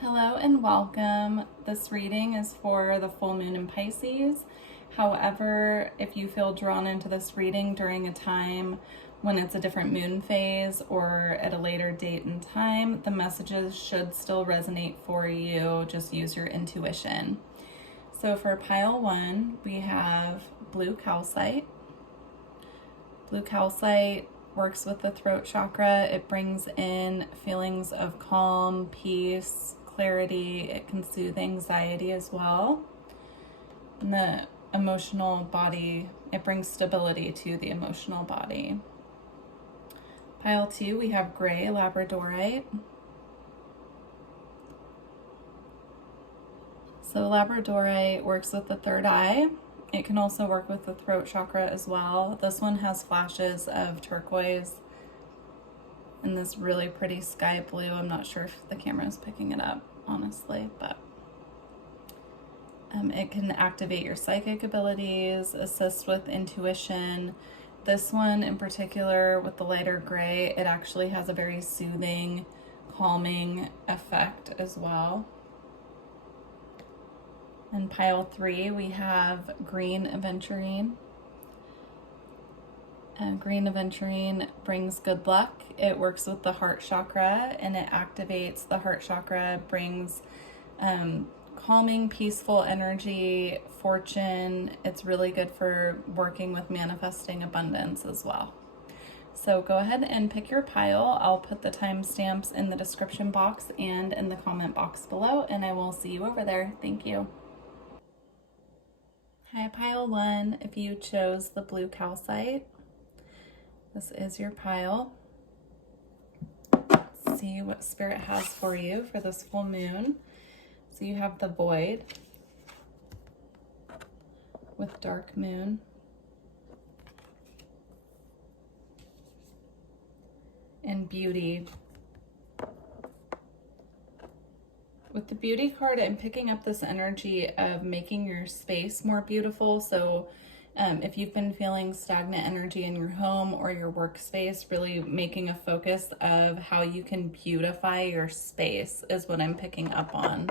Hello and welcome. This reading is for the full moon in Pisces. However, if you feel drawn into this reading during a time when it's a different moon phase or at a later date and time, the messages should still resonate for you. Just use your intuition. So for pile 1, we have blue calcite. Blue calcite works with the throat chakra. It brings in feelings of calm, peace, clarity. It can soothe anxiety as well. And the emotional body, it brings stability to the emotional body. Pile 2, we have gray labradorite. So labradorite works with the third eye. It can also work with the throat chakra as well. This one has flashes of turquoise and this really pretty sky blue. I'm not sure if the camera is picking it up, honestly, but it can activate your psychic abilities, assist with intuition. This one in particular with the lighter gray, it actually has a very soothing, calming effect as well. In pile 3, we have green aventurine. Green aventurine brings good luck. It works with the heart chakra and it activates the heart chakra, brings calming, peaceful energy, fortune. It's really good for working with manifesting abundance as well. So go ahead and pick your pile. I'll put the timestamps in the description box and in the comment box below, and I will see you over there. Thank you. Hi, pile 1. If you chose the blue calcite, this is your pile. Let's see what Spirit has for you for this full moon. So you have the void with dark moon. And beauty. With the beauty card, I'm picking up this energy of making your space more beautiful. So if you've been feeling stagnant energy in your home or your workspace, really making a focus of how you can beautify your space is what I'm picking up on.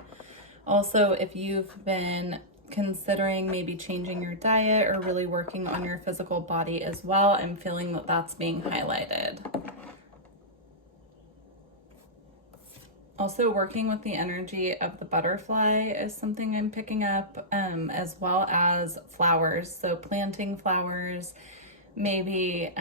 Also, if you've been considering maybe changing your diet or really working on your physical body as well, I'm feeling that that's being highlighted. Also, working with the energy of the butterfly is something I'm picking up, as well as flowers. So planting flowers, maybe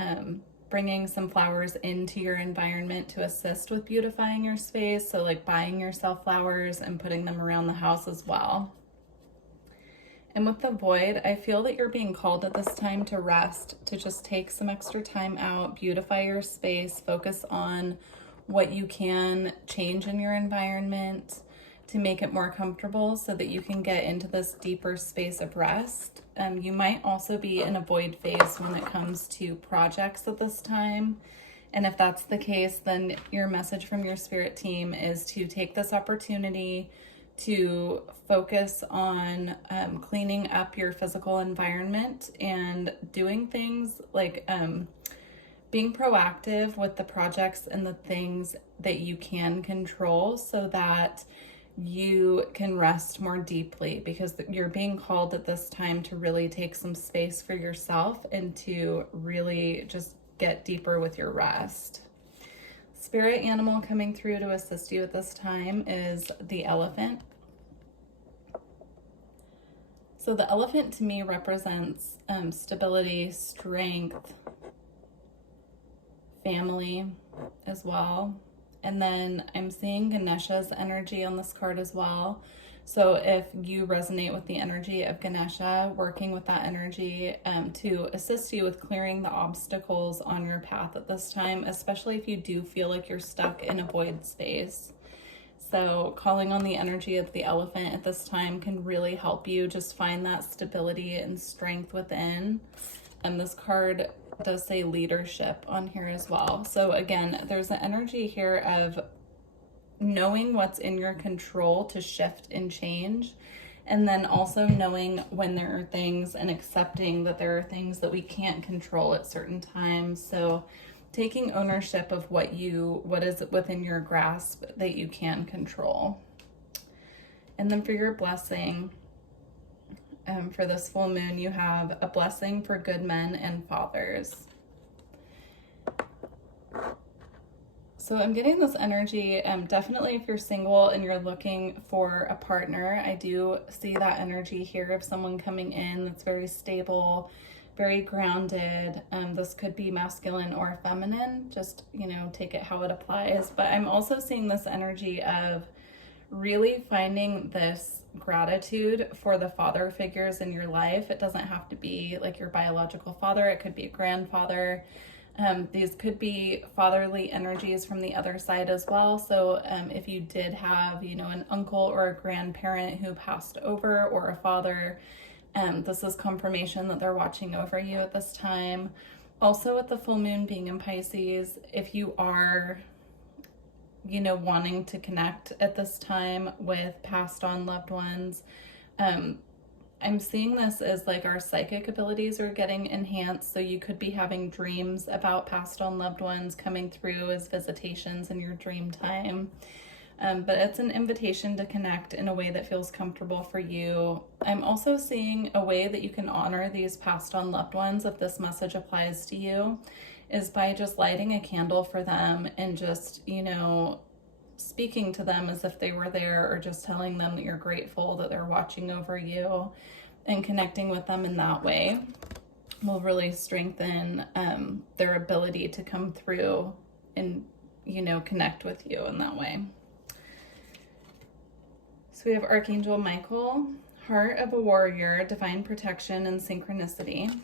bringing some flowers into your environment to assist with beautifying your space. So like buying yourself flowers and putting them around the house as well. And with the void, I feel that you're being called at this time to rest, to just take some extra time out, beautify your space, focus on what you can change in your environment to make it more comfortable so that you can get into this deeper space of rest. You might also be in a void phase when it comes to projects at this time. And if that's the case, then your message from your spirit team is to take this opportunity to focus on cleaning up your physical environment and doing things like being proactive with the projects and the things that you can control so that you can rest more deeply, because you're being called at this time to really take some space for yourself and to really just get deeper with your rest. Spirit animal coming through to assist you at this time is the elephant. So the elephant to me represents stability, strength, family as well. And then I'm seeing Ganesha's energy on this card as well. So if you resonate with the energy of Ganesha, working with that energy to assist you with clearing the obstacles on your path at this time, especially if you do feel like you're stuck in a void space. So calling on the energy of the elephant at this time can really help you just find that stability and strength within. And this card does say leadership on here as well. So again, there's an energy here of knowing what's in your control to shift and change, and then also knowing when there are things and accepting that there are things that we can't control at certain times. So taking ownership of what is within your grasp that you can control. And then for your blessing, for this full moon, you have a blessing for good men and fathers. So I'm getting this energy, definitely if you're single and you're looking for a partner, I do see that energy here of someone coming in that's very stable, very grounded. This could be masculine or feminine, just, take it how it applies. But I'm also seeing this energy of really finding this gratitude for the father figures in your life. It doesn't have to be like your biological father. It could be a grandfather. These could be fatherly energies from the other side as well. So if you did have, an uncle or a grandparent who passed over, or a father, this is confirmation that they're watching over you at this time. Also, with the full moon being in Pisces, if you are wanting to connect at this time with passed on loved ones, I'm seeing this as like our psychic abilities are getting enhanced. So you could be having dreams about passed on loved ones coming through as visitations in your dream time. But it's an invitation to connect in a way that feels comfortable for you. I'm also seeing a way that you can honor these passed on loved ones, if this message applies to you, is by just lighting a candle for them and just, speaking to them as if they were there, or just telling them that you're grateful that they're watching over you, and connecting with them in that way will really strengthen their ability to come through and, connect with you in that way. So we have Archangel Michael, Heart of a Warrior, Divine Protection and Synchronicity.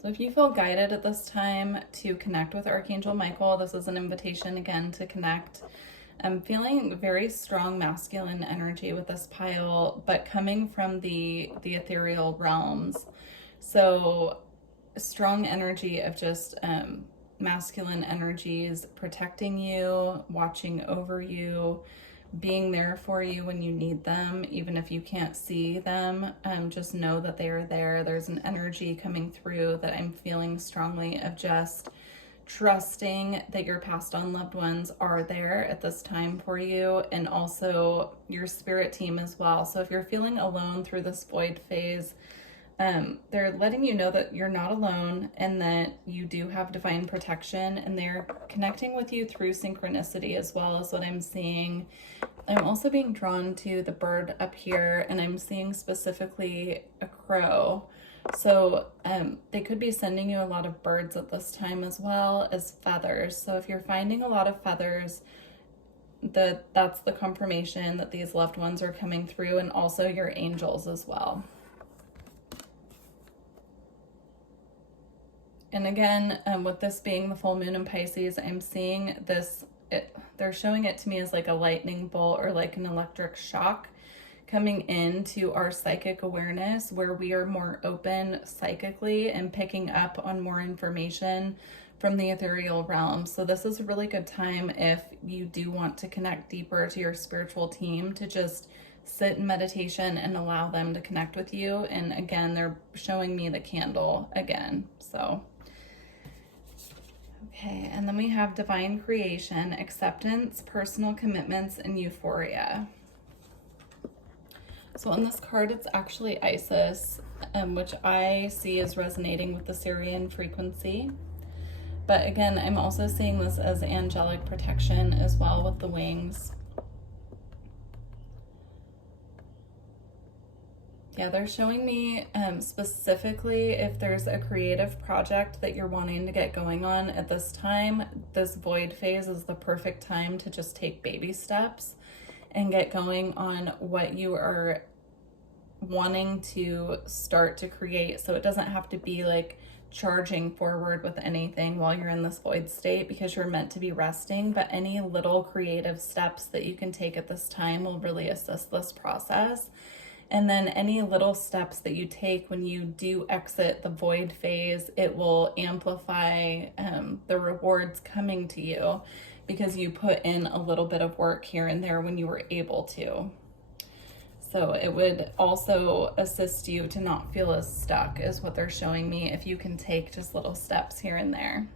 So if you feel guided at this time to connect with Archangel Michael, this is an invitation again to connect. I'm feeling very strong masculine energy with this pile, but coming from the ethereal realms. So strong energy of just masculine energies protecting you, watching over you, being there for you when you need them, even if you can't see them. Just know that they are there. There's an energy coming through that I'm feeling strongly of just trusting that your passed on loved ones are there at this time for you, and also your spirit team as well. So if you're feeling alone through this void phase, they're letting you know that you're not alone and that you do have divine protection, and they're connecting with you through synchronicity as well, is what I'm seeing. I'm also being drawn to the bird up here, and I'm seeing specifically a crow. So they could be sending you a lot of birds at this time, as well as feathers. So if you're finding a lot of feathers, that's the confirmation that these loved ones are coming through, and also your angels as well. And again, with this being the full moon in Pisces, I'm seeing this, they're showing it to me as like a lightning bolt or like an electric shock coming into our psychic awareness, where we are more open psychically and picking up on more information from the ethereal realm. So this is a really good time if you do want to connect deeper to your spiritual team, to just sit in meditation and allow them to connect with you. And again, they're showing me the candle again. So okay, and then we have divine creation, acceptance, personal commitments, and euphoria. So on this card, it's actually Isis, which I see as resonating with the Syrian frequency. But again, I'm also seeing this as angelic protection as well with the wings. Yeah, they're showing me specifically if there's a creative project that you're wanting to get going on at this time, this void phase is the perfect time to just take baby steps and get going on what you are wanting to start to create. So it doesn't have to be like charging forward with anything while you're in this void state, because you're meant to be resting, but any little creative steps that you can take at this time will really assist this process. And then any little steps that you take when you do exit the void phase, it will amplify the rewards coming to you, because you put in a little bit of work here and there when you were able to. So it would also assist you to not feel as stuck, is what they're showing me, if you can take just little steps here and there.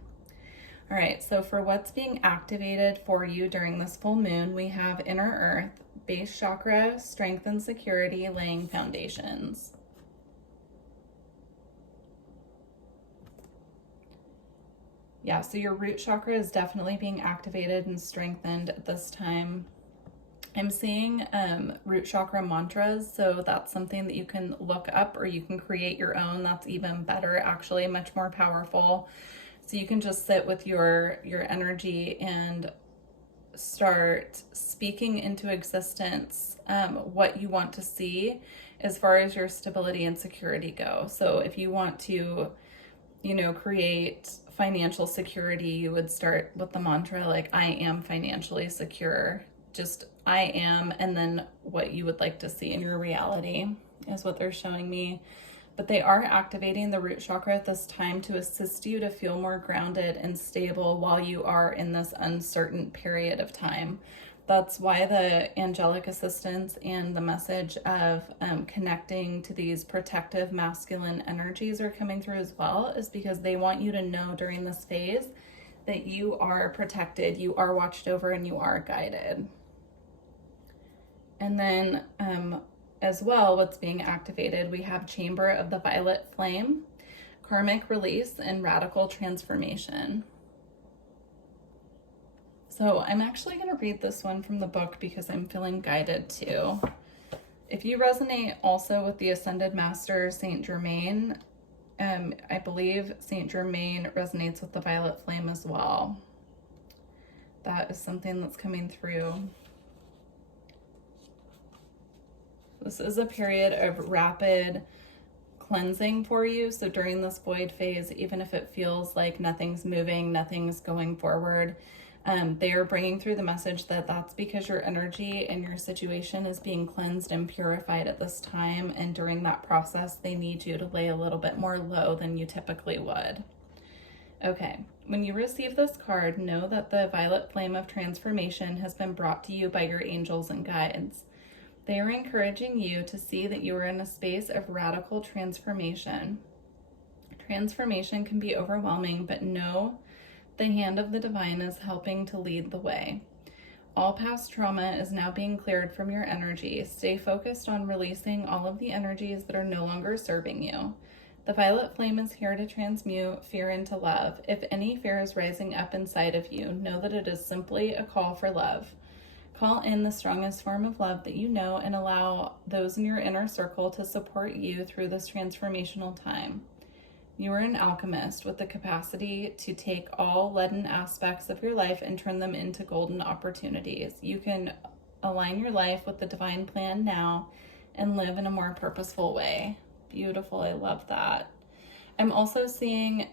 All right, so for what's being activated for you during this full moon, we have inner earth, base chakra, strength and security, laying foundations. Yeah, so your root chakra is definitely being activated and strengthened at this time. I'm seeing root chakra mantras, so that's something that you can look up or you can create your own. That's even better, actually, much more powerful. So you can just sit with your energy and start speaking into existence what you want to see as far as your stability and security go. So if you want to, create financial security, you would start with the mantra like, I am financially secure. Just I am, and then what you would like to see in your reality is what they're showing me. But they are activating the root chakra at this time to assist you to feel more grounded and stable while you are in this uncertain period of time. That's why the angelic assistance and the message of connecting to these protective masculine energies are coming through as well, is because they want you to know during this phase that you are protected, you are watched over, and you are guided. And then as well, what's being activated, we have Chamber of the Violet Flame, karmic release, and radical transformation. So I'm actually going to read this one from the book because I'm feeling guided too. If you resonate also with the Ascended Master, Saint Germain, I believe Saint Germain resonates with the Violet Flame as well. That is something that's coming through. This is a period of rapid cleansing for you. So during this void phase, even if it feels like nothing's moving, nothing's going forward, they are bringing through the message that that's because your energy and your situation is being cleansed and purified at this time. And during that process, they need you to lay a little bit more low than you typically would. Okay, when you receive this card, know that the violet flame of transformation has been brought to you by your angels and guides. They are encouraging you to see that you are in a space of radical transformation. Transformation can be overwhelming, but know the hand of the divine is helping to lead the way. All past trauma is now being cleared from your energy. Stay focused on releasing all of the energies that are no longer serving you. The violet flame is here to transmute fear into love. If any fear is rising up inside of you, know that it is simply a call for love. Call in the strongest form of love that you know and allow those in your inner circle to support you through this transformational time. You are an alchemist with the capacity to take all leaden aspects of your life and turn them into golden opportunities. You can align your life with the divine plan now and live in a more purposeful way. Beautiful. I love that. I'm also seeing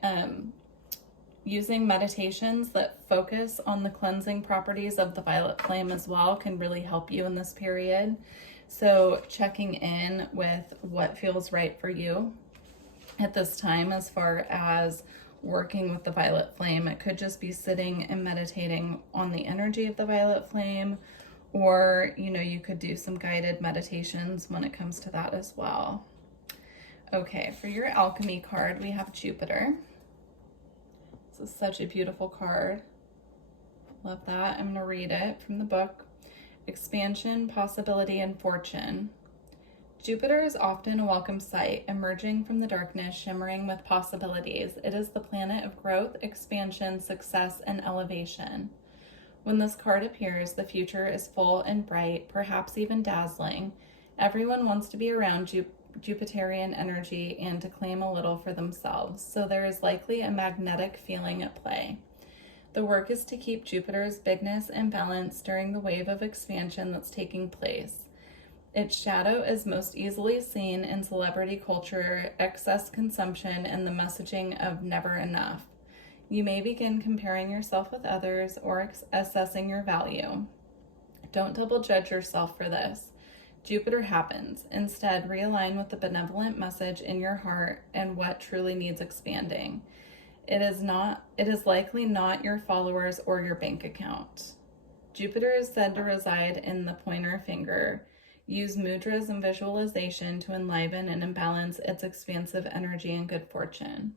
using meditations that focus on the cleansing properties of the violet flame as well can really help you in this period. So checking in with what feels right for you at this time as far as working with the violet flame. It could just be sitting and meditating on the energy of the violet flame, or you could do some guided meditations when it comes to that as well. Okay, for your alchemy card, we have Jupiter. This is such a beautiful card. Love that. I'm going to read it from the book. Expansion, possibility, and fortune. Jupiter is often a welcome sight, emerging from the darkness, shimmering with possibilities. It is the planet of growth, expansion, success, and elevation. When this card appears, the future is full and bright, perhaps even dazzling. Everyone wants to be around Jupiterian energy and to claim a little for themselves, so there is likely a magnetic feeling at play. The work is to keep Jupiter's bigness and balance during the wave of expansion that's taking place. Its shadow is most easily seen in celebrity culture, excess consumption, and the messaging of never enough. You may begin comparing yourself with others or assessing your value. Don't double judge yourself for this. Jupiter happens. Instead, realign with the benevolent message in your heart and what truly needs expanding. It is likely not your followers or your bank account. Jupiter is said to reside in the pointer finger. Use mudras and visualization to enliven and imbalance its expansive energy and good fortune.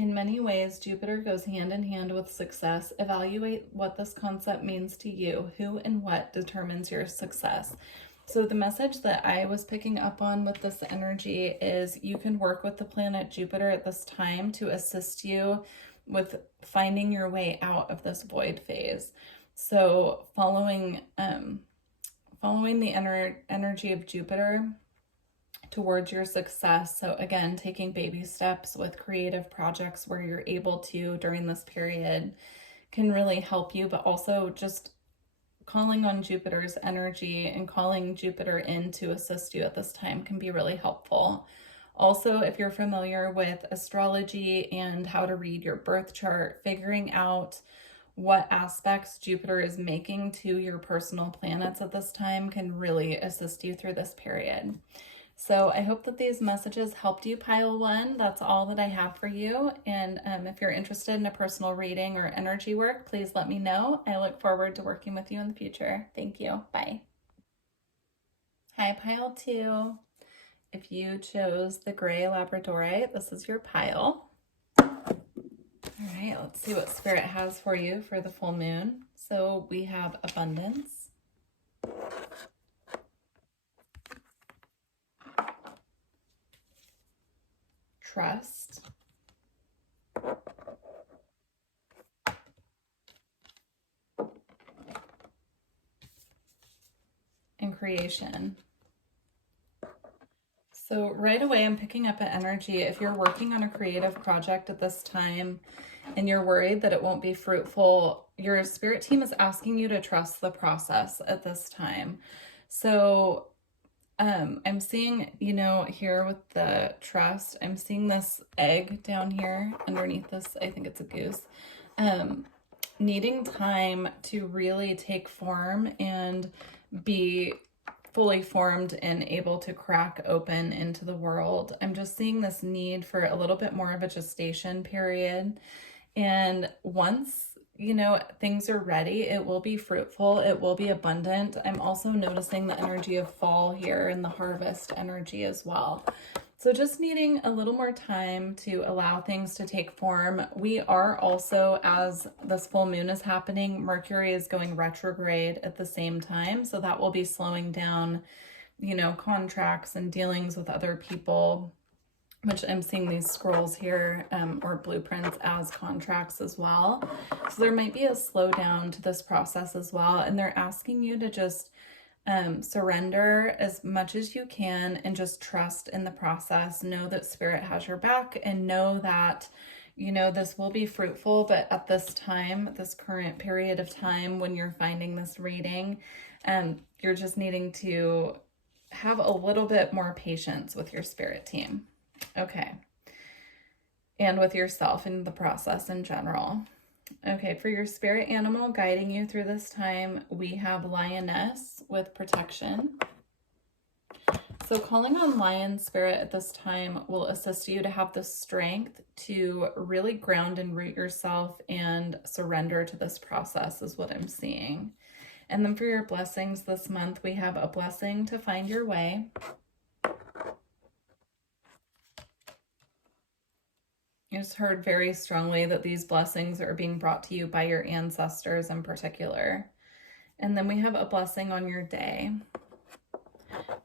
In many ways, Jupiter goes hand in hand with success. Evaluate what this concept means to you. Who and what determines your success? So the message that I was picking up on with this energy is you can work with the planet Jupiter at this time to assist you with finding your way out of this void phase. So following the energy of Jupiter towards your success. So again, taking baby steps with creative projects where you're able to during this period can really help you, but also just calling on Jupiter's energy and calling Jupiter in to assist you at this time can be really helpful. Also, if you're familiar with astrology and how to read your birth chart, figuring out what aspects Jupiter is making to your personal planets at this time can really assist you through this period. So I hope that these messages helped you, Pile 1. That's all that I have for you. And if you're interested in a personal reading or energy work, please let me know. I look forward to working with you in the future. Thank you. Bye. Hi, Pile 2. If you chose the gray labradorite, this is your pile. All right, let's see what Spirit has for you for the full moon. So we have abundance, trust, and creation. So right away, I'm picking up an energy. If you're working on a creative project at this time and you're worried that it won't be fruitful, your spirit team is asking you to trust the process at this time. So I'm seeing, here with the trust, I'm seeing this egg down here underneath this. I think it's a goose. Needing time to really take form and be fully formed and able to crack open into the world. I'm just seeing this need for a little bit more of a gestation period. And once, things are ready, it will be fruitful, it will be abundant. I'm also noticing the energy of fall here and the harvest energy as well. So just needing a little more time to allow things to take form. We are also, as this full moon is happening, Mercury is going retrograde at the same time. So that will be slowing down, contracts and dealings with other people, which I'm seeing these scrolls here or blueprints as contracts as well. So there might be a slowdown to this process as well. And they're asking you to just surrender as much as you can and just trust in the process. Know that Spirit has your back and know that, this will be fruitful. But at this time, this current period of time when you're finding this reading, you're just needing to have a little bit more patience with your spirit team. Okay. And with yourself in the process in general. Okay, for your spirit animal guiding you through this time, we have Lioness with protection. So calling on Lion Spirit at this time will assist you to have the strength to really ground and root yourself and surrender to this process is what I'm seeing. And then for your blessings this month, we have a blessing to find your way. I just heard very strongly that these blessings are being brought to you by your ancestors in particular. And then we have a blessing on your day.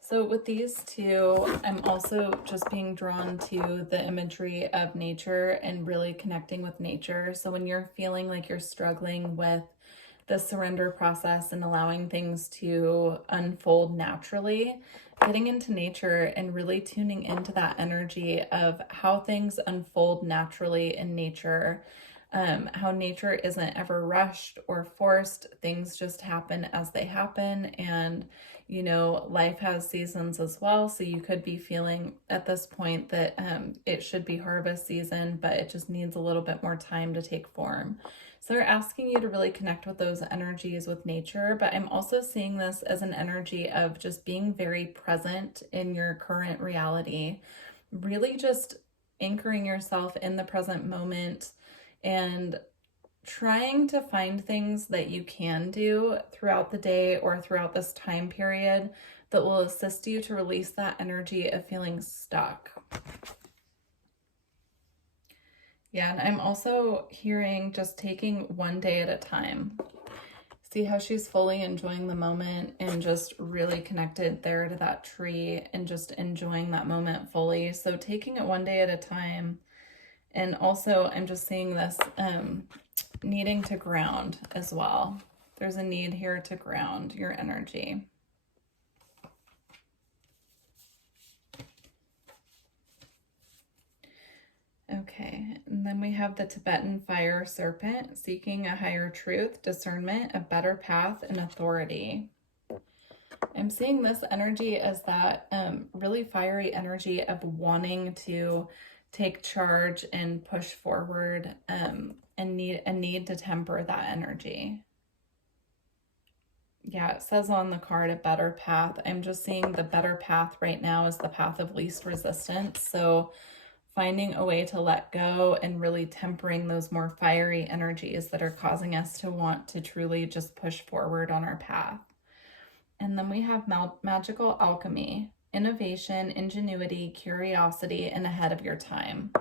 So with these two, I'm also just being drawn to the imagery of nature and really connecting with nature. So when you're feeling like you're struggling with the surrender process and allowing things to unfold naturally, getting into nature and really tuning into that energy of how things unfold naturally in nature, how nature isn't ever rushed or forced. Things just happen as they happen. And, life has seasons as well. So you could be feeling at this point that it should be harvest season, but it just needs a little bit more time to take form. So they're asking you to really connect with those energies with nature, but I'm also seeing this as an energy of just being very present in your current reality, really just anchoring yourself in the present moment and trying to find things that you can do throughout the day or throughout this time period that will assist you to release that energy of feeling stuck. Yeah, and I'm also hearing just taking one day at a time. See how she's fully enjoying the moment and just really connected there to that tree and just enjoying that moment fully. So taking it one day at a time. And also I'm just seeing this needing to ground as well. There's a need here to ground your energy. Okay, and then we have the Tibetan fire serpent, seeking a higher truth, discernment, a better path, and authority. I'm seeing this energy as that really fiery energy of wanting to take charge and push forward, and need to temper that energy. Yeah, it says on the card a better path. I'm just seeing the better path right now is the path of least resistance. So finding a way to let go and really tempering those more fiery energies that are causing us to want to truly just push forward on our path. And then we have magical alchemy, innovation, ingenuity, curiosity, and ahead of your time.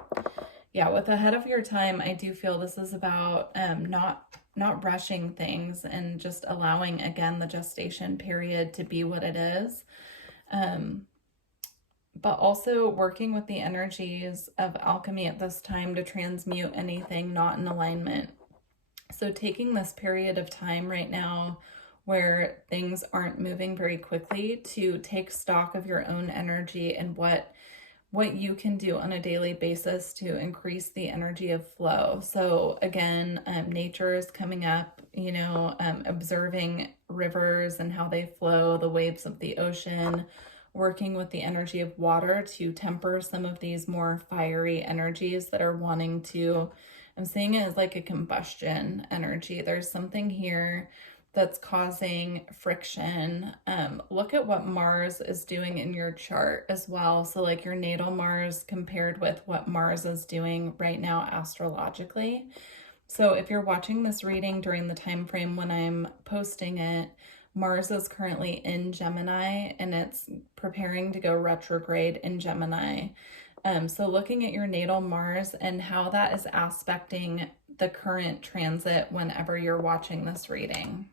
Yeah, with ahead of your time, I do feel this is about not rushing things and just allowing, again, the gestation period to be what it is. But also working with the energies of alchemy at this time to transmute anything not in alignment. So taking this period of time right now where things aren't moving very quickly to take stock of your own energy and what you can do on a daily basis to increase the energy of flow. So again, nature is coming up, observing rivers and how they flow, the waves of the ocean, working with the energy of water to temper some of these more fiery energies that are wanting to, I'm seeing it as like a combustion energy. There's something here that's causing friction. Look at what Mars is doing in your chart as well. So like your natal Mars compared with what Mars is doing right now astrologically. So if you're watching this reading during the time frame when I'm posting it, Mars is currently in Gemini and it's preparing to go retrograde in Gemini. So looking at your natal Mars and how that is aspecting the current transit whenever you're watching this reading.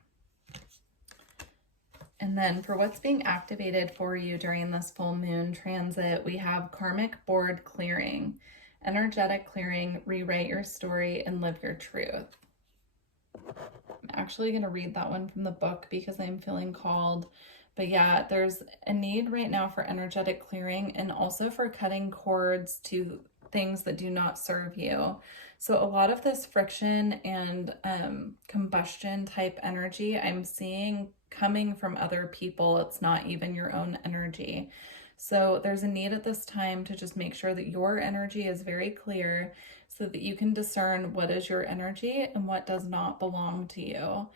And then for what's being activated for you during this full moon transit, we have karmic board clearing, energetic clearing, rewrite your story, and live your truth. I'm actually going to read that one from the book because I'm feeling called. But yeah, there's a need right now for energetic clearing and also for cutting cords to things that do not serve you. So a lot of this friction and combustion type energy I'm seeing coming from other people. It's not even your own energy. So there's a need at this time to just make sure that your energy is very clear so that you can discern what is your energy and what does not belong to you.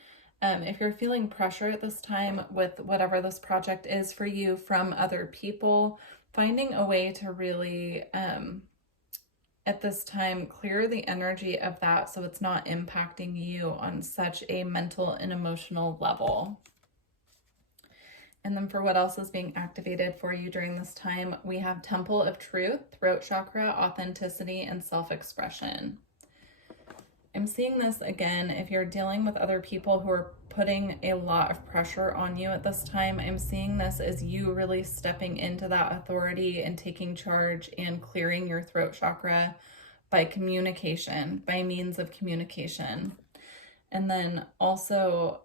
If you're feeling pressure at this time with whatever this project is for you from other people, finding a way to really, at this time, clear the energy of that so it's not impacting you on such a mental and emotional level. And then for what else is being activated for you during this time, we have Temple of Truth, Throat Chakra, Authenticity, and Self-Expression. I'm seeing this again, if you're dealing with other people who are putting a lot of pressure on you at this time, I'm seeing this as you really stepping into that authority and taking charge and clearing your throat chakra by communication, by means of communication. And then also,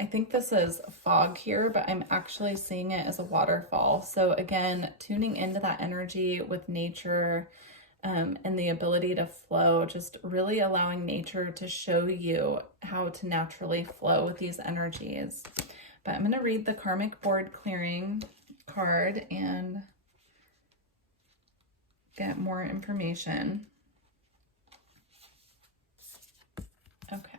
I think this is fog here, but I'm actually seeing it as a waterfall. So again, tuning into that energy with nature, and the ability to flow, just really allowing nature to show you how to naturally flow with these energies. But I'm going to read the karmic board clearing card and get more information. Okay.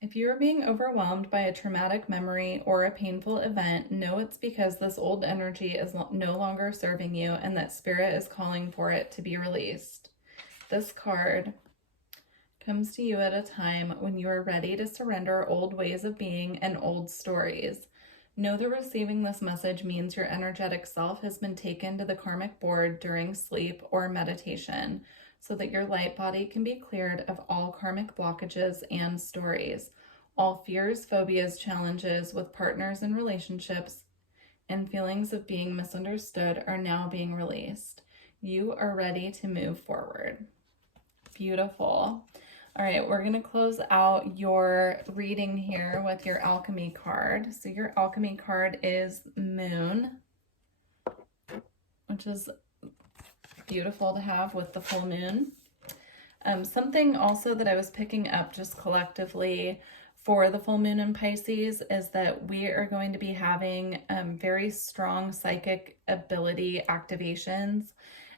If you are being overwhelmed by a traumatic memory or a painful event, know it's because this old energy is no longer serving you and that spirit is calling for it to be released. This card comes to you at a time when you are ready to surrender old ways of being and old stories. Know that receiving this message means your energetic self has been taken to the karmic board during sleep or meditation so that your light body can be cleared of all karmic blockages and stories. All fears, phobias, challenges with partners and relationships, and feelings of being misunderstood are now being released. You are ready to move forward. Beautiful. All right, we're going to close out your reading here with your alchemy card. So your alchemy card is Moon, which is beautiful to have with the full moon. Something also that I was picking up just collectively for the full moon in Pisces is that we are going to be having very strong psychic ability activations.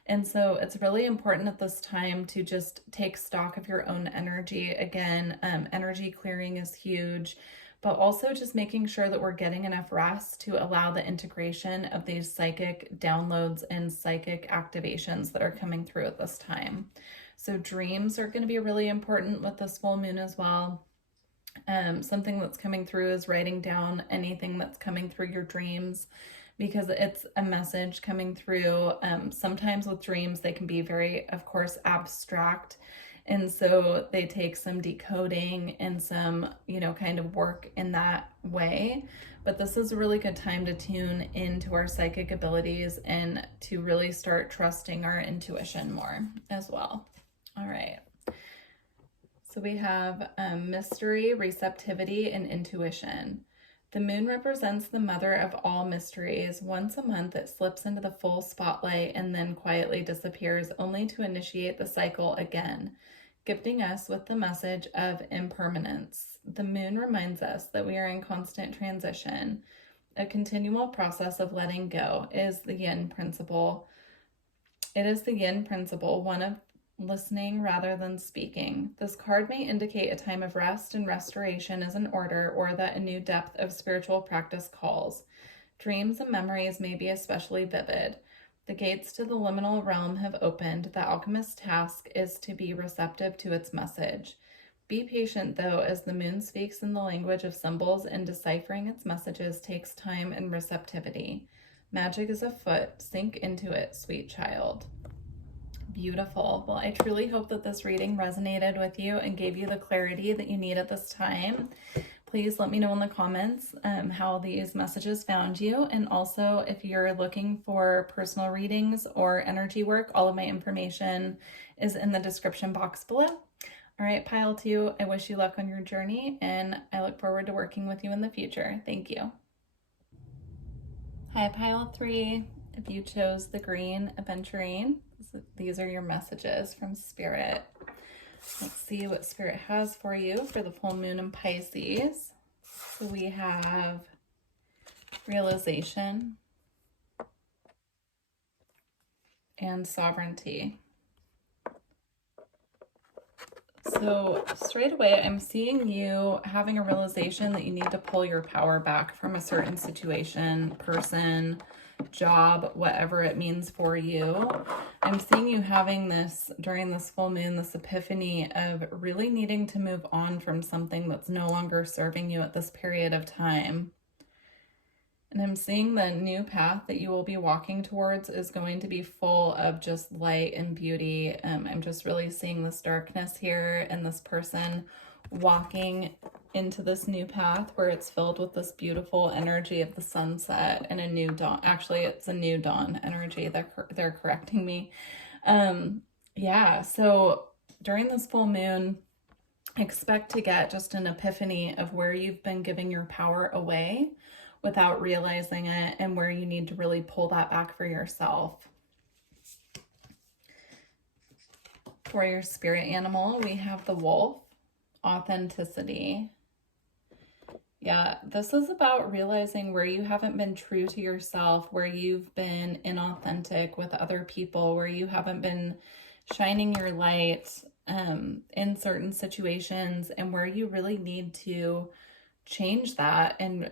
And so it's really important at this time to just take stock of your own energy. Again, energy clearing is huge, but also just making sure that we're getting enough rest to allow the integration of these psychic downloads and psychic activations that are coming through at this time. So dreams are going to be really important with this full moon as well. Something that's coming through is writing down anything that's coming through your dreams, because it's a message coming through. Sometimes with dreams, they can be very, of course, abstract. And so they take some decoding and some, kind of work in that way. But this is a really good time to tune into our psychic abilities and to really start trusting our intuition more as well. All right. So we have mystery, receptivity, and intuition. The moon represents the mother of all mysteries. Once a month, it slips into the full spotlight and then quietly disappears, only to initiate the cycle again, gifting us with the message of impermanence. The moon reminds us that we are in constant transition. A continual process of letting go is the yin principle. It is the yin principle, one of listening rather than speaking. This card may indicate a time of rest and restoration is in order, or that a new depth of spiritual practice calls. Dreams and memories may be especially vivid. The gates to the liminal realm have opened. The alchemist's task is to be receptive to its message. Be patient, though, as the moon speaks in the language of symbols, and deciphering its messages takes time and receptivity. Magic is afoot. Sink into it, sweet child. Beautiful. Well, I truly hope that this reading resonated with you and gave you the clarity that you need at this time. Please let me know in the comments how these messages found you. And also, if you're looking for personal readings or energy work, all of my information is in the description box below. All right, Pile 2, I wish you luck on your journey, and I look forward to working with you in the future. Thank you. Hi, Pile 3. If you chose the green aventurine, these are your messages from Spirit. Let's see what Spirit has for you for the full moon in Pisces. So we have realization and sovereignty. So straight away, I'm seeing you having a realization that you need to pull your power back from a certain situation, person, job, whatever it means for you. I'm seeing you having this during this full moon, this epiphany of really needing to move on from something that's no longer serving you at this period of time. And I'm seeing the new path that you will be walking towards is going to be full of just light and beauty. I'm just really seeing this darkness here and this person walking into this new path where it's filled with this beautiful energy of the sunset and a new dawn. Actually, it's a new dawn energy. They're correcting me. Yeah, so during this full moon, expect to get just an epiphany of where you've been giving your power away without realizing it, and where you need to really pull that back for yourself. For your spirit animal, we have the wolf, authenticity. Yeah, this is about realizing where you haven't been true to yourself, where you've been inauthentic with other people, where you haven't been shining your light in certain situations, and where you really need to change that. And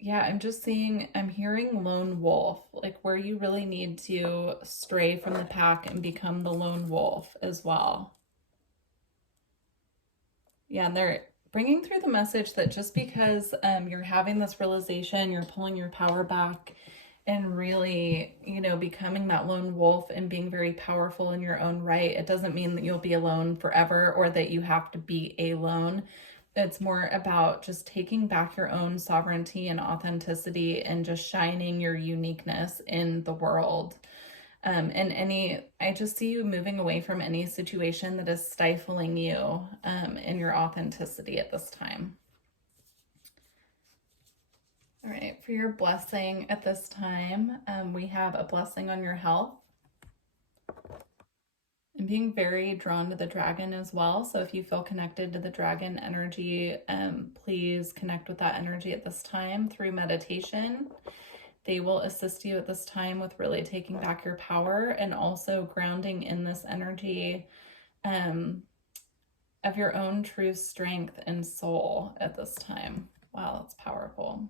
yeah, I'm hearing lone wolf, like where you really need to stray from the pack and become the lone wolf as well. Yeah, and they're bringing through the message that just because you're having this realization, you're pulling your power back and really, becoming that lone wolf and being very powerful in your own right, it doesn't mean that you'll be alone forever or that you have to be alone. It's more about just taking back your own sovereignty and authenticity and just shining your uniqueness in the world. I just see you moving away from any situation that is stifling you in your authenticity at this time. All right, for your blessing at this time, we have a blessing on your health. I'm being very drawn to the dragon as well. So if you feel connected to the dragon energy, please connect with that energy at this time through meditation. They will assist you at this time with really taking back your power and also grounding in this energy of your own true strength and soul at this time. Wow, that's powerful.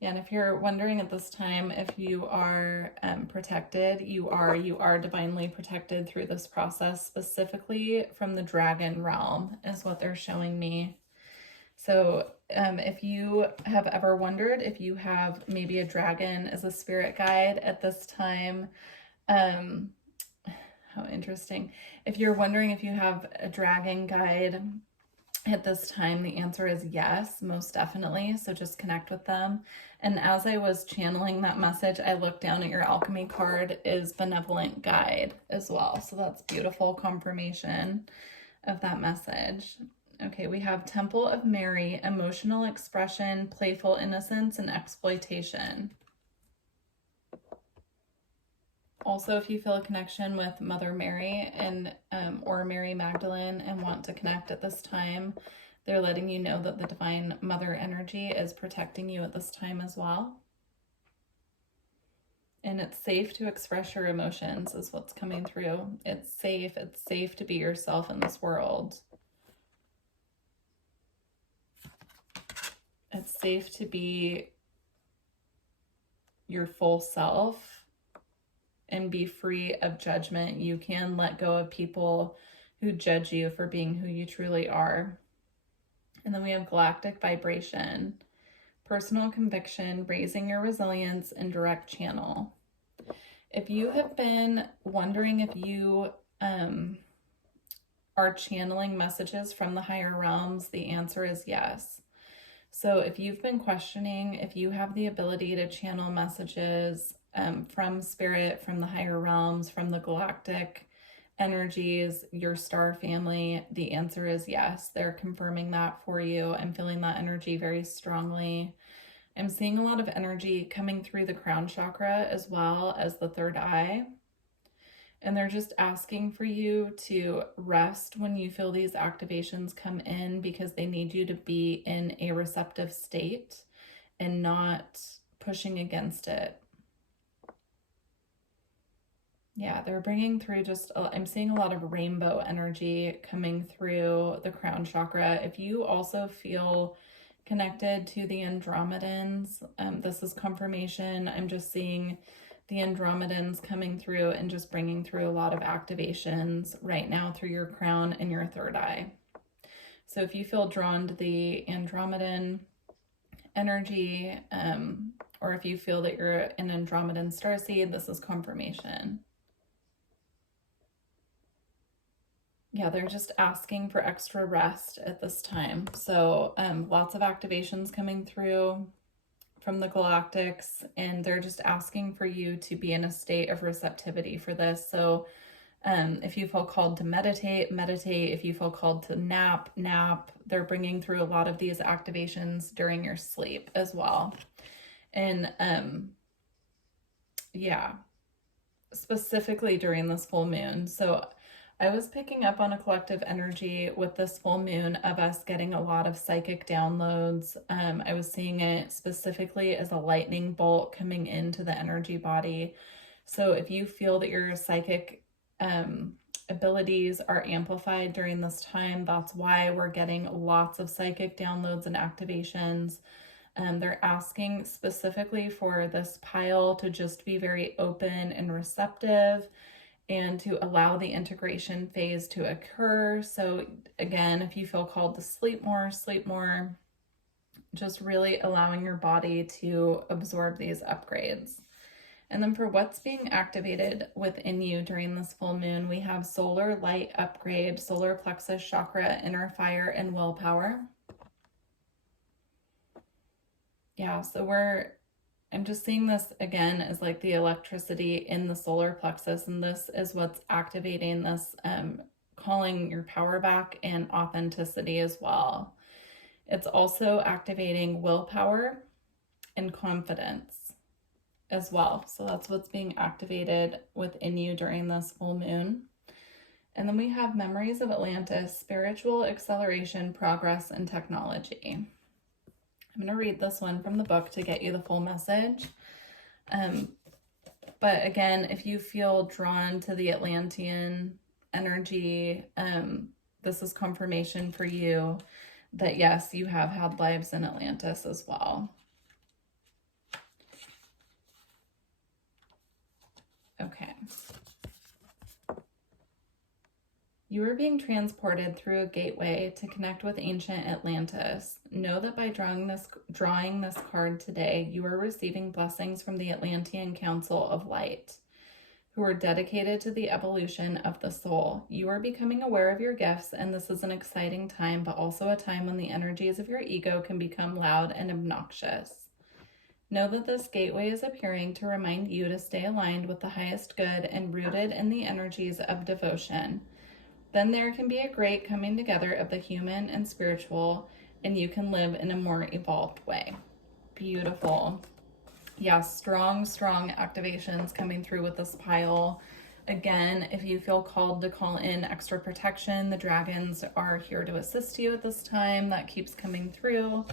Yeah, and if you're wondering at this time if you are protected, you are divinely protected through this process, specifically from the dragon realm is what they're showing me. So if you have ever wondered if you have maybe a dragon as a spirit guide at this time, how interesting. If you're wondering if you have a dragon guide at this time, the answer is yes, most definitely. So just connect with them. And as I was channeling that message, I looked down at your alchemy card is benevolent guide as well. So that's beautiful confirmation of that message. Okay, we have Temple of Mary, emotional expression, playful innocence, and exploitation. Also, if you feel a connection with Mother Mary and or Mary Magdalene and want to connect at this time, they're letting you know that the Divine Mother energy is protecting you at this time as well. And it's safe to express your emotions is what's coming through. It's safe to be yourself in this world. It's safe to be your full self and be free of judgment. You can let go of people who judge you for being who you truly are. And then we have galactic vibration, personal conviction, raising your resilience, and direct channel. If you have been wondering if you are channeling messages from the higher realms, the answer is yes. So if you've been questioning if you have the ability to channel messages from spirit, from the higher realms, from the galactic energies, your star family, the answer is yes. They're confirming that for you. I'm feeling that energy very strongly. I'm seeing a lot of energy coming through the crown chakra as well as the third eye. And they're just asking for you to rest when you feel these activations come in, because they need you to be in a receptive state and not pushing against it. Yeah, they're bringing through I'm seeing a lot of rainbow energy coming through the crown chakra. If you also feel connected to the Andromedans, this is confirmation. I'm just seeing the Andromedans coming through and just bringing through a lot of activations right now through your crown and your third eye. So if you feel drawn to the Andromedan energy, or if you feel that you're an Andromedan starseed, this is confirmation. Yeah, they're just asking for extra rest at this time. So lots of activations coming through from the galactics, and they're just asking for you to be in a state of receptivity for this. So if you feel called to meditate. If you feel called to nap. They're bringing through a lot of these activations during your sleep as well. And yeah, specifically during this full moon. So I was picking up on a collective energy with this full moon of us getting a lot of psychic downloads. I was seeing it specifically as a lightning bolt coming into the energy body. So if you feel that your psychic abilities are amplified during this time, that's why we're getting lots of psychic downloads and activations. They're asking specifically for this pile to just be very open and receptive, and to allow the integration phase to occur. So again, if you feel called to sleep more, just really allowing your body to absorb these upgrades. And then for what's being activated within you during this full moon, we have solar light upgrade, solar plexus chakra, inner fire, and willpower. Yeah, so I'm just seeing this again as like the electricity in the solar plexus, and this is what's activating this, calling your power back and authenticity as well. It's also activating willpower and confidence as well. So that's what's being activated within you during this full moon. And then we have memories of Atlantis, spiritual acceleration, progress, and technology. I'm going to read this one from the book to get you the full message. But again, if you feel drawn to the Atlantean energy, this is confirmation for you that yes, you have had lives in Atlantis as well. Okay. You are being transported through a gateway to connect with ancient Atlantis. Know that by drawing this card today, you are receiving blessings from the Atlantean Council of Light, who are dedicated to the evolution of the soul. You are becoming aware of your gifts, and this is an exciting time, but also a time when the energies of your ego can become loud and obnoxious. Know that this gateway is appearing to remind you to stay aligned with the highest good and rooted in the energies of devotion. Then there can be a great coming together of the human and spiritual, and you can live in a more evolved way. Beautiful. Yeah, strong activations coming through with this pile. Again, if you feel called to call in extra protection, the dragons are here to assist you at this time. That keeps coming through,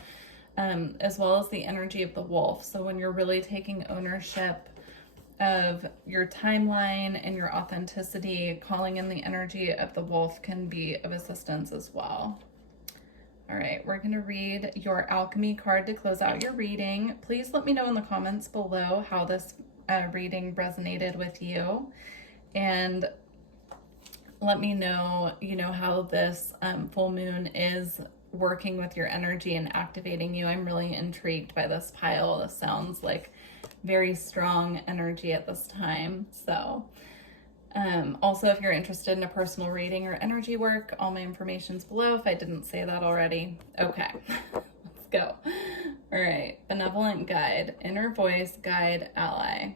as well as the energy of the wolf. So when you're really taking ownership of your timeline and your authenticity, calling in the energy of the wolf can be of assistance as well. All right, we're going to read your alchemy card to close out your reading. Please let me know in the comments below how this reading resonated with you, and let me know, how this full moon is working with your energy and activating you. I'm really intrigued by this pile. This sounds like very strong energy at this time. So also, if you're interested in a personal reading or energy work, all my information's below if I didn't say that already. Okay, let's go. All right, benevolent guide, inner voice, guide, ally.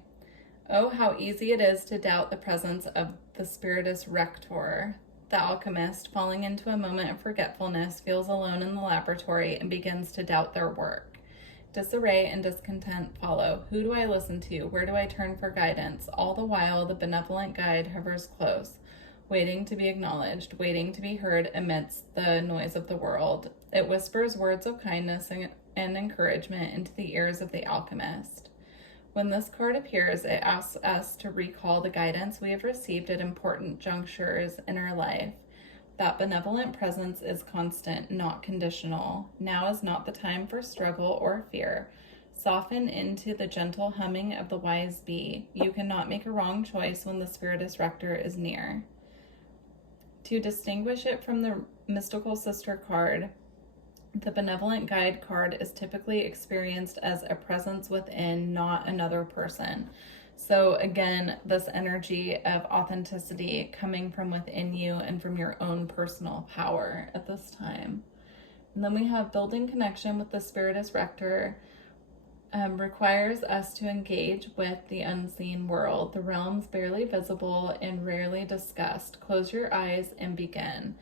Oh, how easy it is to doubt the presence of the spiritus rector. The alchemist, falling into a moment of forgetfulness, feels alone in the laboratory and begins to doubt their work. Disarray and discontent follow. Who do I listen to? Where do I turn for guidance? All the while, the benevolent guide hovers close, waiting to be acknowledged, waiting to be heard amidst the noise of the world. It whispers words of kindness and encouragement into the ears of the alchemist. When this card appears, it asks us to recall the guidance we have received at important junctures in our life. That benevolent presence is constant, not conditional. Now is not the time for struggle or fear. Soften into the gentle humming of the wise bee. You cannot make a wrong choice when the spiritus rector is near. To distinguish it from the mystical sister card, the benevolent guide card is typically experienced as a presence within, not another person. So again, this energy of authenticity coming from within you and from your own personal power at this time. And then we have building connection with the spiritus rector requires us to engage with the unseen world, the realms barely visible and rarely discussed. Close your eyes and begin.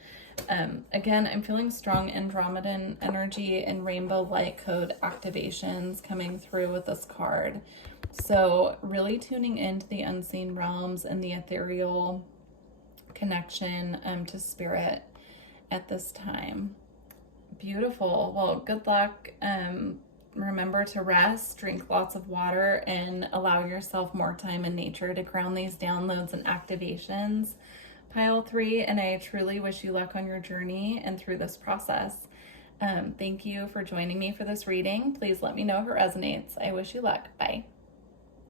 Again, I'm feeling strong Andromedan energy and rainbow light code activations coming through with this card. So really tuning into the unseen realms and the ethereal connection to spirit at this time. Beautiful. Well, good luck. Remember to rest, drink lots of water, and allow yourself more time in nature to ground these downloads and activations. Pile 3, and I truly wish you luck on your journey and through this process. Thank you for joining me for this reading. Please let me know if it resonates. I wish you luck. Bye.